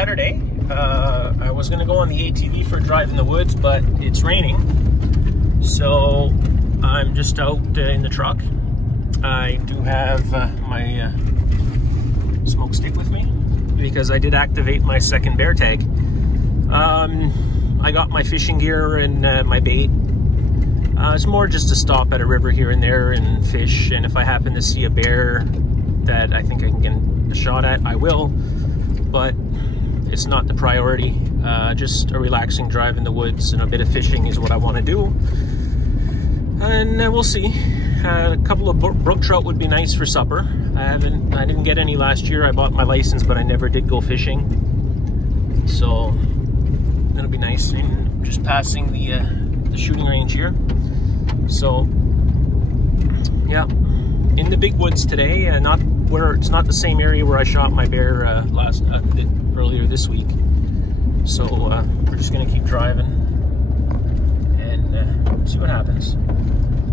Saturday. I was gonna go on the ATV for a drive in the woods, but it's raining. So I'm just out in the truck. I do have my smoke stick with me because I did activate my second bear tag. I got my fishing gear and my bait. It's more just to stop at a river here and there and fish, and if I happen to see a bear that I think I can get a shot at, I will, but it's not the priority. Just a relaxing drive in the woods and a bit of fishing is what I want to do, and we'll see. A couple of brook trout would be nice for supper. I didn't get any last year. I bought my license, but I never did go fishing, so that'll be nice. And just passing the shooting range here. So yeah, in the big woods today, it's not the same area where I shot my bear earlier this week. So we're just gonna keep driving and see what happens.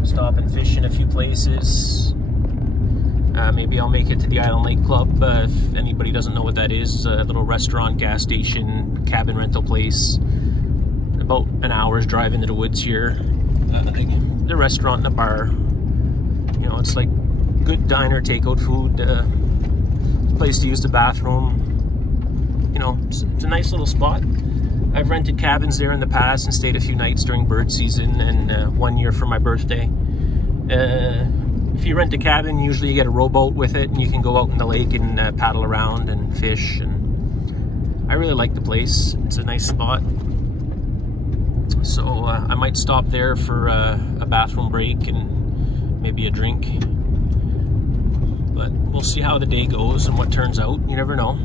Stop and fish in a few places. Maybe I'll make it to the Island Lake Club. If anybody doesn't know what that is, a little restaurant, gas station, cabin rental place. About an hour's drive into the woods here. The restaurant and a bar. You know, it's like good diner, takeout food, place to use the bathroom. You know, it's a nice little spot. I've rented cabins there in the past and stayed a few nights during bird season, and 1 year for my birthday. If you rent a cabin, usually you get a rowboat with it, and you can go out in the lake and paddle around and fish. And I really like the place. It's a nice spot. So I might stop there for a bathroom break and maybe a drink. But we'll see how the day goes and what turns out. You never know.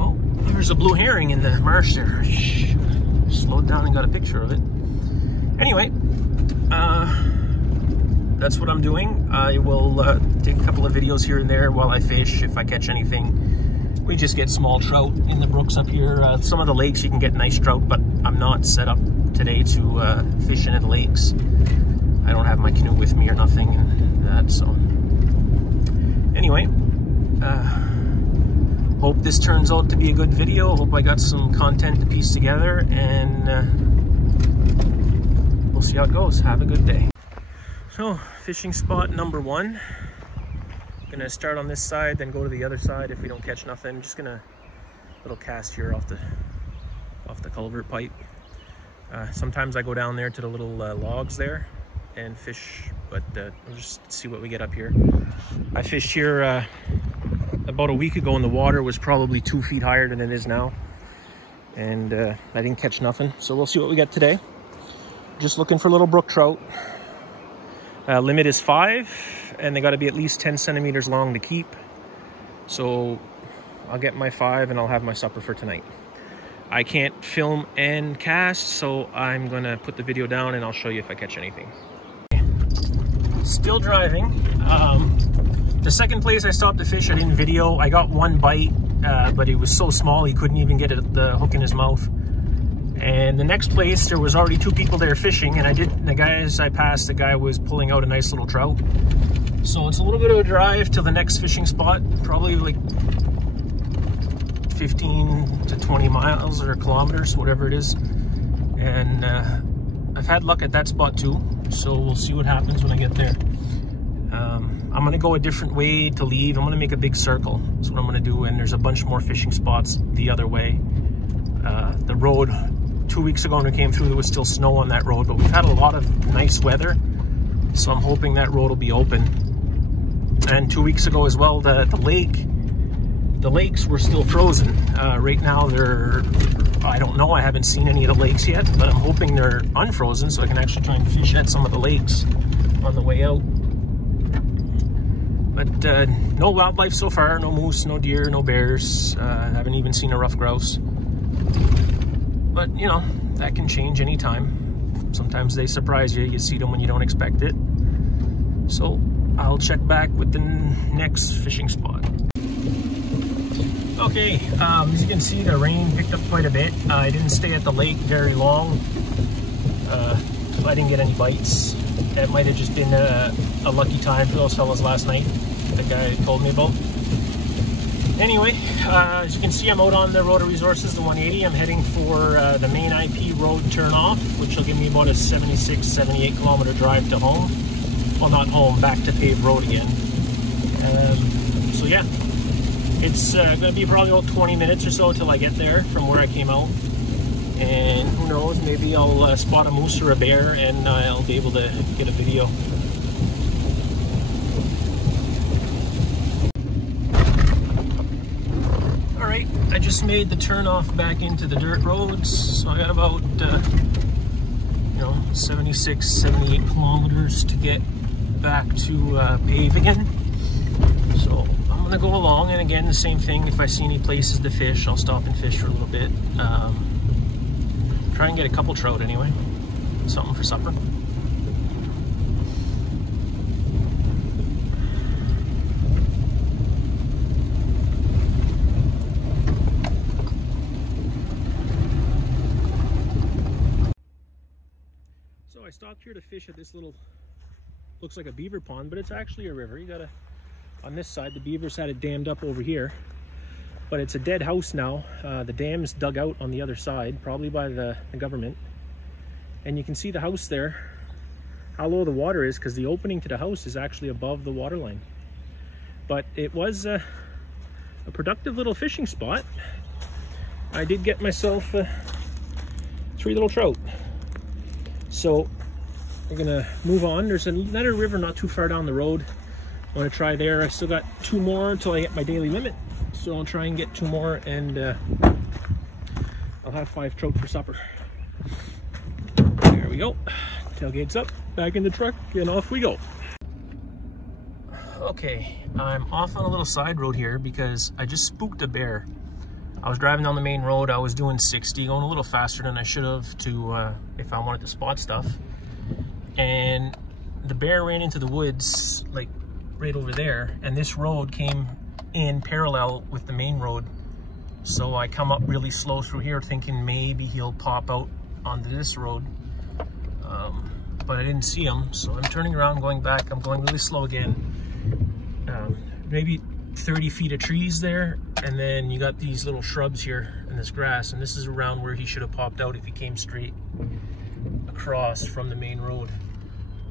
Oh, there's a blue herring in the marsh there. Shh. Slowed down and got a picture of it. Anyway, that's what I'm doing. I will take a couple of videos here and there while I fish if I catch anything. We just get small trout in the brooks up here. Some of the lakes you can get nice trout, but I'm not set up today to fish in the lakes. I don't have my canoe with me or nothing and that, so. Anyway, hope this turns out to be a good video. Hope I got some content to piece together, and we'll see how it goes. Have a good day. So, fishing spot number 1. Gonna start on this side, then go to the other side if we don't catch nothing. Just gonna little cast here off the culvert pipe. Sometimes I go down there to the little logs there and fish, but we'll just see what we get up here. I fished here about a week ago, and the water was probably 2 feet higher than it is now, and I didn't catch nothing. So we'll see what we get today. Just looking for little brook trout. Limit is 5, and they got to be at least 10 centimeters long to keep. So I'll get my 5 and I'll have my supper for tonight. I can't film and cast, so I'm gonna put the video down and I'll show you if I catch anything. Still driving. The second place I stopped to fish, I didn't video. I got one bite, but it was so small he couldn't even get the hook in his mouth. And the next place, there was already 2 people there fishing, and the guys I passed, the guy was pulling out a nice little trout. So it's a little bit of a drive to the next fishing spot, probably like 15 to 20 miles or kilometers, whatever it is. And I've had luck at that spot too, so we'll see what happens when I get there. I'm gonna go a different way to leave. I'm gonna make a big circle. That's what I'm gonna do, and there's a bunch more fishing spots the other way. The road, 2 weeks ago when we came through, there was still snow on that road, but we've had a lot of nice weather, so I'm hoping that road will be open. And 2 weeks ago as well, the lakes were still frozen. Right now I don't know, I haven't seen any of the lakes yet, but I'm hoping they're unfrozen so I can actually try and fish at some of the lakes on the way out. But no wildlife so far, no moose, no deer, no bears. I haven't even seen a rough grouse. But, you know, that can change anytime. Sometimes they surprise you. You see them when you don't expect it. So I'll check back with the next fishing spot. Okay, as you can see, the rain picked up quite a bit. I didn't stay at the lake very long. So I didn't get any bites. That might have just been a lucky time for those fellas last night, the guy told me about. Anyway, as you can see, I'm out on the Road of Resources, the 180. I'm heading for the main IP road turnoff, which will give me about a 76, 78 kilometer drive to home. Well, not home, back to paved road again. So yeah, it's going to be probably about 20 minutes or so till I get there from where I came out. And who knows, maybe I'll spot a moose or a bear and I'll be able to get a video. Alright, I just made the turn off back into the dirt roads, so I got about 76, 78 kilometers to get back to pave again. So I'm gonna go along, and again, the same thing. If I see any places to fish, I'll stop and fish for a little bit. Try and get a couple trout anyway. Something for supper. So I stopped here to fish at this little, looks like a beaver pond, but it's actually a river. You gotta, on this side, the beavers had it dammed up over here. But it's a dead house now. The dam's dug out on the other side, probably by the government. And you can see the house there, how low the water is, because the opening to the house is actually above the water line. But it was a productive little fishing spot. I did get myself 3 little trout. So we're gonna move on. There's another river not too far down the road. I want to try there. I still got 2 more until I get my daily limit. So I'll try and get 2 more, and I'll have 5 trout for supper. There we go. Tailgate's up, back in the truck, and off we go. Okay, I'm off on a little side road here because I just spooked a bear. I was driving down the main road. I was doing 60, going a little faster than I should have to if I wanted to spot stuff. And the bear ran into the woods, like right over there, and this road came in parallel with the main road. So I come up really slow through here thinking maybe he'll pop out onto this road. But I didn't see him, so I'm turning around, going back. I'm going really slow again. Maybe 30 feet of trees there, and then you got these little shrubs here and this grass, and this is around where he should have popped out if he came straight across from the main road.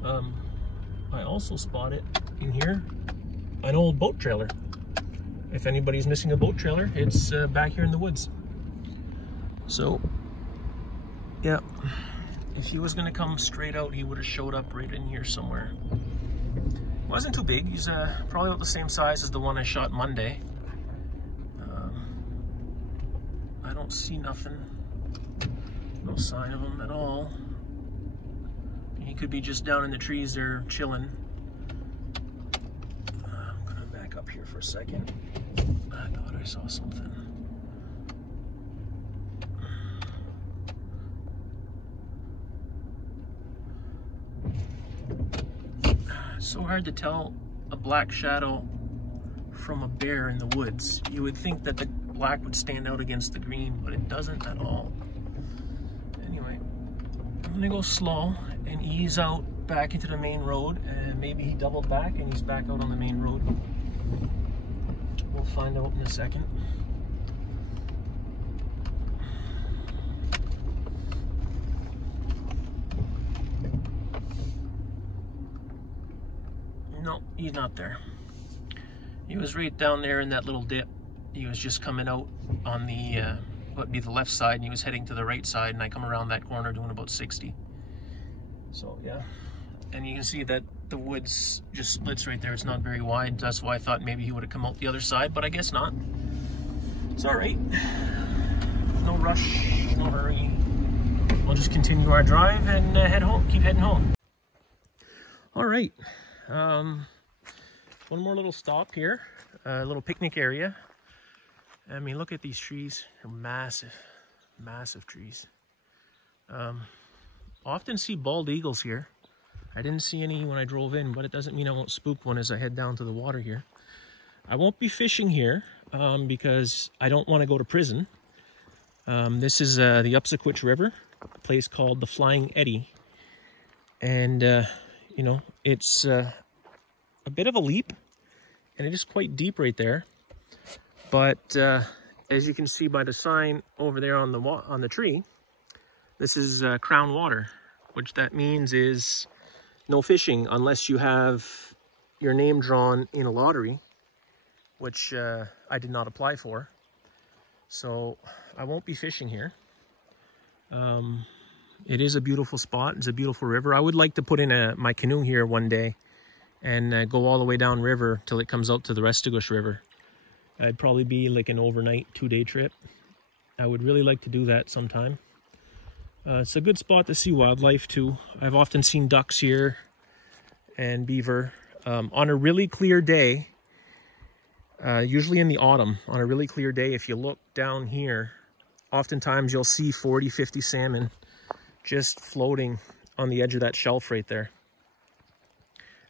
I also spotted in here an old boat trailer. If anybody's missing a boat trailer, it's back here in the woods. So, yeah, if he was gonna come straight out, he would have showed up right in here somewhere. Wasn't too big. He's probably about the same size as the one I shot Monday. I don't see nothing, no sign of him at all. He could be just down in the trees there chilling. I'm gonna back up here for a second. I thought I saw something. It's so hard to tell a black shadow from a bear in the woods. You would think that the black would stand out against the green, but it doesn't at all. Anyway, I'm gonna go slow and ease out back into the main road, and maybe he doubled back and he's back out on the main road. We'll find out in a second. No, he's not there. He was right down there in that little dip. He was just coming out on the, what would be the left side, and he was heading to the right side, and I come around that corner doing about 60. So, yeah. And you can see that the woods just splits right there. It's not very wide. That's why I thought maybe he would have come out the other side, but I guess not. It's all right. No rush, no hurry. We'll just continue our drive and head home. Keep heading home. All right. One more little stop here. A little picnic area. I mean, look at these trees. They're massive, massive trees. Often see bald eagles here. I didn't see any when I drove in, but it doesn't mean I won't spook one as I head down to the water here. I won't be fishing here because I don't want to go to prison. This is the Upsequitch River, a place called the Flying Eddy. And, you know, it's a bit of a leap, and it is quite deep right there. But as you can see by the sign over there on the tree, this is Crown Water, which that means is no fishing unless you have your name drawn in a lottery, which I did not apply for. So I won't be fishing here. It is a beautiful spot. It's a beautiful river. I would like to put in my canoe here one day and go all the way down river till it comes out to the Restigouche River. It'd probably be like an overnight 2-day trip. I would really like to do that sometime. It's a good spot to see wildlife too. I've often seen ducks here and beaver. On a really clear day, usually in the autumn, on a really clear day, if you look down here, oftentimes you'll see 40, 50 salmon just floating on the edge of that shelf right there.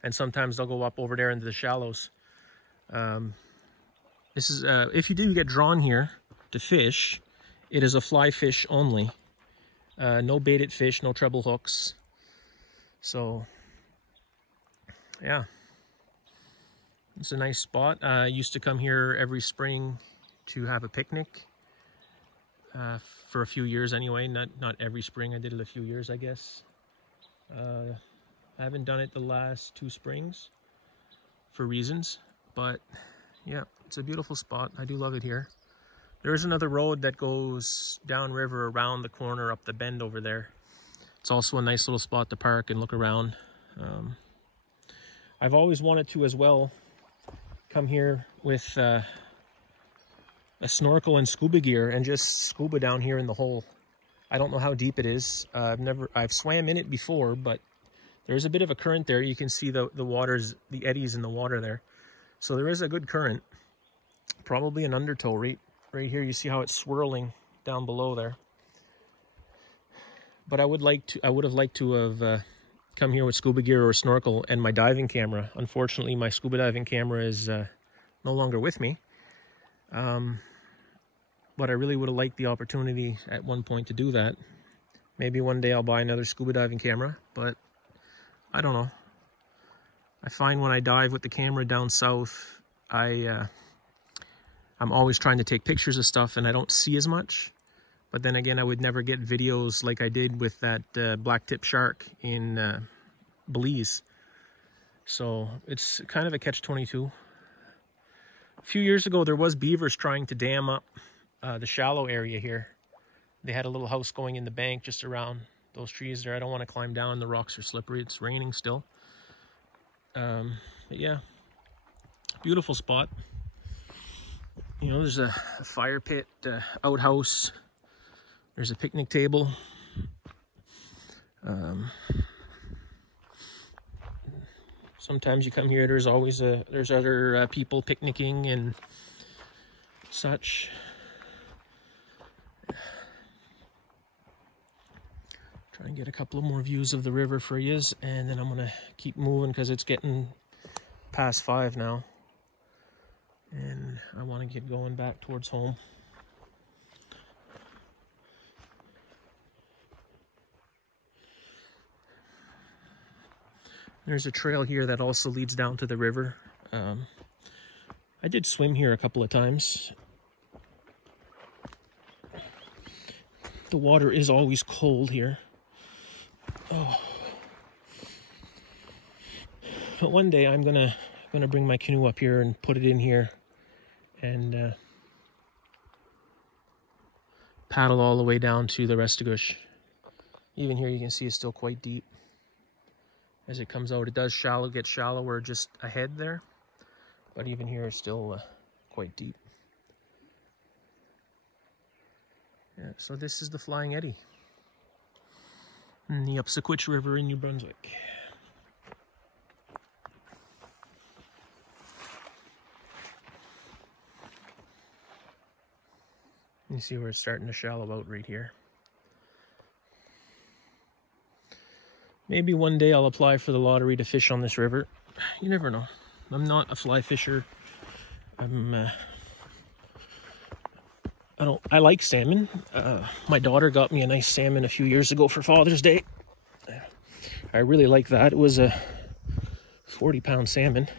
And sometimes they'll go up over there into the shallows. This is if you do get drawn here to fish, it is a fly fish only. No baited fish, no treble hooks. So, yeah. It's a nice spot. I used to come here every spring to have a picnic. For a few years anyway. Not every spring. I did it a few years, I guess. I haven't done it the last 2 springs for reasons. But, yeah, it's a beautiful spot. I do love it here. There is another road that goes downriver around the corner up the bend over there. It's also a nice little spot to park and look around. I've always wanted to as well come here with a snorkel and scuba gear and just scuba down here in the hole. I don't know how deep it is. I've swam in it before, but there's a bit of a current there. You can see the eddies in the water there. So there is a good current. Probably an undertow right here. You see how it's swirling down below there. But I would have liked to have come here with scuba gear or snorkel and my diving camera. Unfortunately, my scuba diving camera is no longer with me. But I really would have liked the opportunity at one point to do that. Maybe one day I'll buy another scuba diving camera, but I don't know. I find when I dive with the camera down south, I'm always trying to take pictures of stuff and I don't see as much. But then again, I would never get videos like I did with that black tip shark in Belize. So it's kind of a catch-22. A few years ago, there was beavers trying to dam up the shallow area here. They had a little house going in the bank just around those trees there. I don't want to climb down. The rocks are slippery. It's raining still. But yeah, beautiful spot. You know, there's a fire pit, outhouse. There's a picnic table. Sometimes you come here, there's always there's other people picnicking and such. Try and get a couple of more views of the river for you, and then I'm gonna keep moving because it's getting past 5 now, and I want to get going back towards home. There's a trail here that also leads down to the river. I did swim here a couple of times. The water is always cold here. Oh. But one day I'm gonna bring my canoe up here and put it in here and paddle all the way down to the Restigouche. Even here you can see it's still quite deep. As it comes out, it does get shallower just ahead there, but even here it's still quite deep. Yeah, so this is the Flying Eddy in the Upsequitch River in New Brunswick. You see where it's starting to shallow out right here. Maybe one day I'll apply for the lottery to fish on this river. You never know. I'm not a fly fisher. I like salmon. My daughter got me a nice salmon a few years ago for Father's Day. I really like that. It was a 40-pound salmon.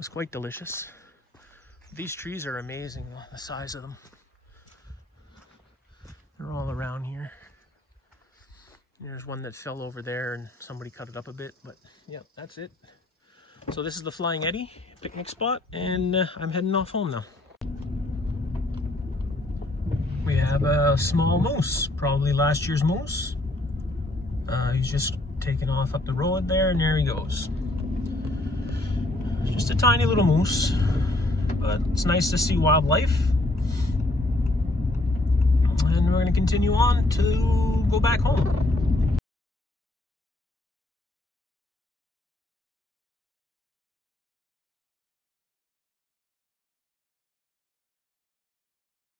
was quite delicious. These trees are amazing, the size of them. They're all around here. There's one that fell over there and somebody cut it up a bit, but yeah, that's it. So this is the Flying Eddie picnic spot, and I'm heading off home now. We have a small moose, probably last year's moose. He's just taking off up the road there, and there he goes. Just a tiny little moose, but it's nice to see wildlife. And we're gonna continue on to go back home.